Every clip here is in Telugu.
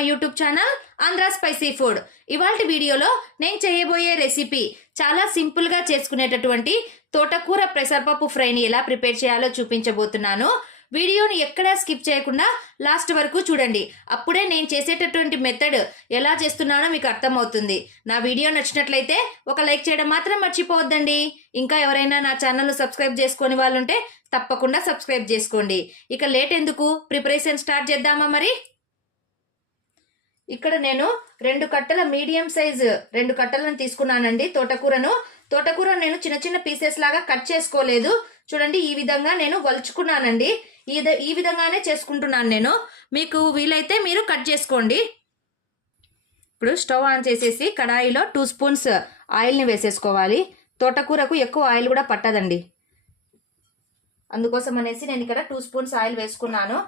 My YouTube channel Andhra spicy food. ఇవాల్టి వీడియోలో నేను చేయబోయే రెసిపీ చాలా సింపుల్గా చేసుకునేటటువంటి తోటకూర పెసరపప్పు ఫ్రైని ఎలా ప్రిపేర్ చేయాలో చూపించబోతున్నాను. వీడియోని ఎక్కడా స్కిప్ చేయకుండా లాస్ట్ వరకు చూడండి. అప్పుడే నేను చేసేటటువంటి మెథడ్ ఎలా చేస్తున్నానో మీకు అర్థమవుతుంది. నా వీడియో నచ్చినట్లయితే ఒక లైక్ చేయడం మాత్రం మర్చిపోవద్దండి. ఇంకా ఎవరైనా నా ఛానల్ను సబ్స్క్రైబ్ చేసుకొని వాళ్ళుంటే తప్పకుండా సబ్స్క్రైబ్ చేసుకోండి. ఇక లేట్ ఎందుకు, ప్రిపరేషన్ స్టార్ట్ చేద్దామా మరి. ఇక్కడ నేను 2 కట్టల మీడియం సైజ్ 2 కట్టలను తీసుకున్నానండి. తోటకూర నేను చిన్న చిన్న పీసెస్ లాగా కట్ చేసుకోలేదు. చూడండి, ఈ విధంగా నేను వలుచుకున్నానండి. ఈ విధంగానే చేసుకుంటున్నాను నేను. మీకు వీలైతే మీరు కట్ చేసుకోండి. ఇప్పుడు స్టవ్ ఆన్ చేసేసి కడాయిలో 2 స్పూన్స్ ఆయిల్ని వేసేసుకోవాలి. తోటకూరకు ఎక్కువ ఆయిల్ కూడా పట్టదండి, అందుకోసం అనేసి నేను ఇక్కడ 2 స్పూన్స్ ఆయిల్ వేసుకున్నాను.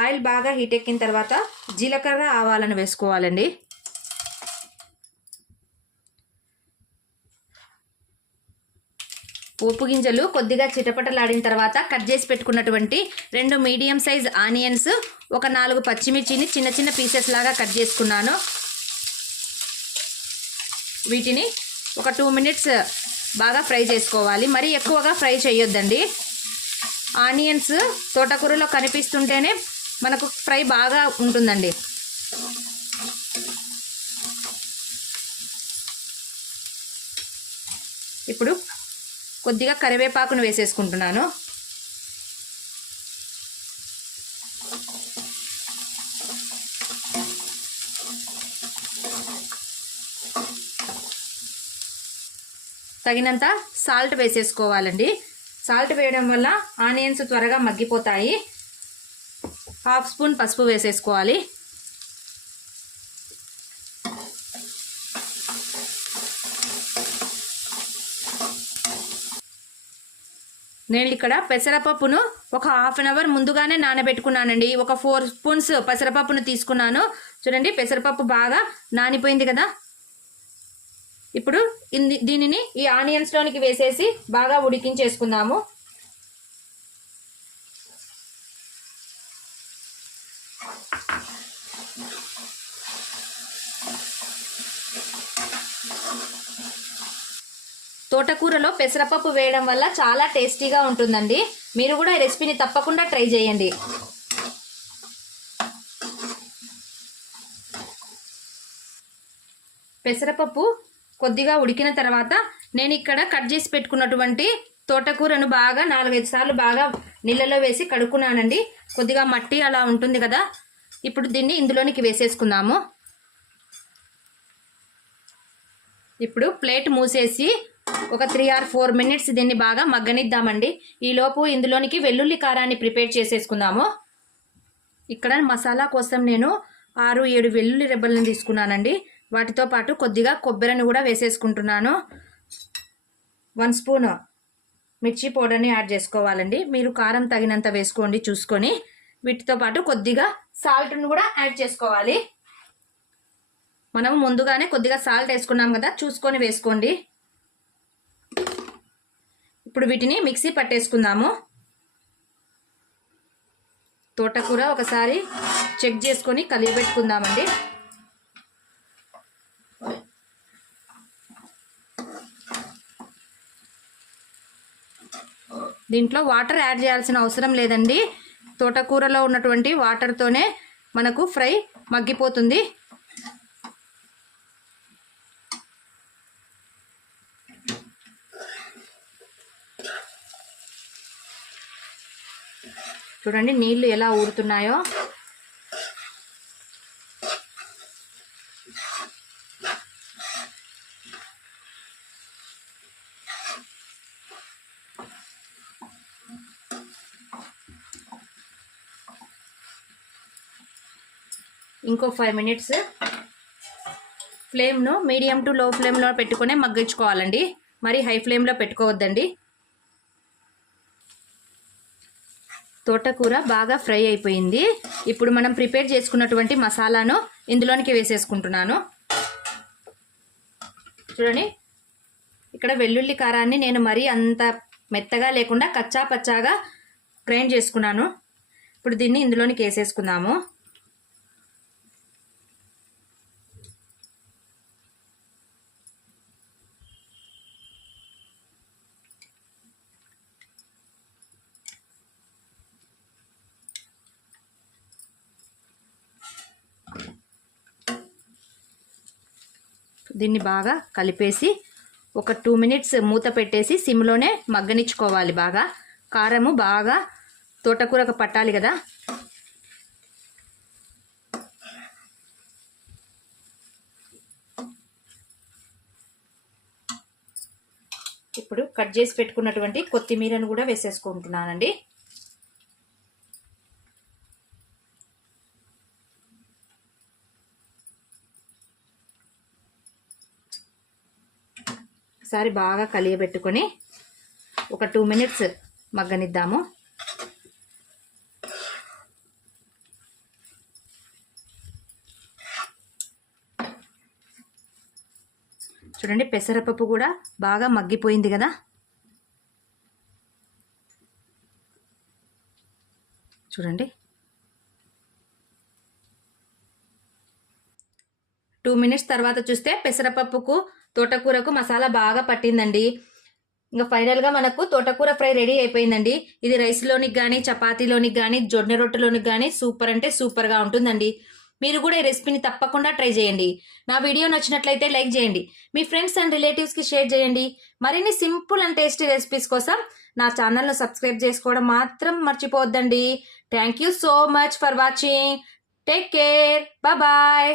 ఆయిల్ బాగా హీట్ ఎక్కిన తర్వాత జీలకర్ర ఆవాలను వేసుకోవాలండి. పోపు గింజలు కొద్దిగా చిటపటలాడిన తర్వాత కట్ చేసి పెట్టుకున్నటువంటి 2 మీడియం సైజ్ ఆనియన్స్, ఒక 4 పచ్చిమిర్చిని చిన్న చిన్న పీసెస్ లాగా కట్ చేసుకున్నాను. వీటిని ఒక 2 మినిట్స్ బాగా ఫ్రై చేసుకోవాలి. మరీ ఎక్కువగా ఫ్రై చేయొద్దండి. ఆనియన్స్ తోటకూరలో కనిపిస్తుంటేనే మనకు ఫ్రై బాగా ఉంటుందండి. ఇప్పుడు కొద్దిగా కరివేపాకును వేసేసుకుంటున్నాను. తగినంత సాల్ట్ వేసేసుకోవాలండి. సాల్ట్ వేయడం వల్ల ఆనియన్స్ త్వరగా మగ్గిపోతాయి. 1/2 స్పూన్ పసుపు వేసేసుకోవాలి. నేను ఇక్కడ పెసరపప్పును ఒక 1/2 అవర్ ముందుగానే నానబెట్టుకున్నానండి. ఒక 4 స్పూన్స్ పెసరపప్పును తీసుకున్నాను. చూడండి, పెసరపప్పు బాగా నానిపోయింది కదా. ఇప్పుడు దీనిని ఈ ఆనియన్స్లోనికి వేసేసి బాగా ఉడికించేసుకుందాము. తోటకూరలో పెసరపప్పు వేయడం వల్ల చాలా టేస్టీగా ఉంటుందండి. మీరు కూడా ఈ రెసిపీని తప్పకుండా ట్రై చేయండి. పెసరపప్పు కొద్దిగా ఉడికిన తర్వాత నేను ఇక్కడ కట్ చేసి పెట్టుకున్నటువంటి తోటకూరను బాగా 4-5 సార్లు బాగా నీళ్ళలో వేసి కడుక్కున్నానండి. కొద్దిగా మట్టి అలా ఉంటుంది కదా. ఇప్పుడు దీన్ని ఇందులోనికి వేసేసుకుందాము. ఇప్పుడు ప్లేట్ మూసేసి ఒక 3 or 4 మినిట్స్ దీన్ని బాగా మగ్గనిద్దామండి. ఈలోపు ఇందులోనికి వెల్లుల్లి కారాన్ని ప్రిపేర్ చేసేసుకుందాము. ఇక్కడ మసాలా కోసం నేను 6-7 వెల్లుల్లి రెబ్బలను తీసుకున్నానండి. వాటితో పాటు కొద్దిగా కొబ్బరిని కూడా వేసేసుకుంటున్నాను. 1 స్పూన్ మిర్చి పౌడర్ని యాడ్ చేసుకోవాలండి. మీరు కారం తగినంత వేసుకోండి చూసుకొని. వీటితో పాటు కొద్దిగా సాల్ట్ను కూడా యాడ్ చేసుకోవాలి. మనం ముందుగానే కొద్దిగా సాల్ట్ వేసుకున్నాం కదా, చూసుకొని వేసుకోండి. ఇప్పుడు వీటిని మిక్సీ పట్టేసుకుందాము. తోటకూర ఒకసారి చెక్ చేసుకొని కలిపెట్టుకుందామండి. దీంట్లో వాటర్ యాడ్ చేయాల్సిన అవసరం లేదండి. తోటకూరలో ఉన్నటువంటి వాటర్తోనే మనకు ఫ్రై మగ్గిపోతుంది. చూడండి, నీళ్లు ఎలా ఊరుతున్నాయో. ఇంకో 5 మినిట్స్ ఫ్లేమ్ను మీడియం టు లో ఫ్లేమ్లో పెట్టుకునే మగ్గించుకోవాలండి. మరి హై ఫ్లేమ్లో పెట్టుకోవద్దండి. తోటకూర బాగా ఫ్రై అయిపోయింది. ఇప్పుడు మనం ప్రిపేర్ చేసుకున్నటువంటి మసాలాను ఇందులోనికి వేసేసుకుంటున్నాను. చూడండి, ఇక్కడ వెల్లుల్లి కారాన్ని నేను మరీ అంత మెత్తగా లేకుండా కచ్చా పచ్చాగా గ్రైండ్ చేసుకున్నాను. ఇప్పుడు దీన్ని ఇందులోనికి వేసేసుకుందాము. దీన్ని బాగా కలిపేసి ఒక 2 మినిట్స్ మూత పెట్టేసి సిమ్లోనే మగ్గనిచ్చుకోవాలి. బాగా కారము బాగా తోటకూరకు పట్టాలి కదా. ఇప్పుడు కట్ చేసి పెట్టుకున్నటువంటి కొత్తిమీరను కూడా వేసేసుకుంటున్నానండి. ఒకసారి బాగా కలియబెట్టుకొని ఒక 2 మినిట్స్ మగ్గనిద్దాము. చూడండి పెసరపప్పు కూడా బాగా మగ్గిపోయింది కదా. చూడండి 2 మినిట్స్ తర్వాత చూస్తే పెసరపప్పుకు తోటకూరకు మసాలా బాగా పట్టిందండి. ఇంకా ఫైనల్గా మనకు తోటకూర ఫ్రై రెడీ అయిపోయిందండి. ఇది రైస్లోనికి కానీ చపాతీలోనికి కానీ జొన్న రొట్టెలోనికి కానీ సూపర్ అంటే సూపర్గా ఉంటుందండి. మీరు కూడా ఈ రెసిపీని తప్పకుండా ట్రై చేయండి. నా వీడియో నచ్చినట్లయితే లైక్ చేయండి, మీ ఫ్రెండ్స్ అండ్ రిలేటివ్స్కి షేర్ చేయండి. మరిన్ని సింపుల్ అండ్ టేస్టీ రెసిపీస్ కోసం నా ఛానల్ను సబ్స్క్రైబ్ చేసుకోవడం మాత్రం మర్చిపోవద్దండి. Thank you so much for watching. Take care. Bye.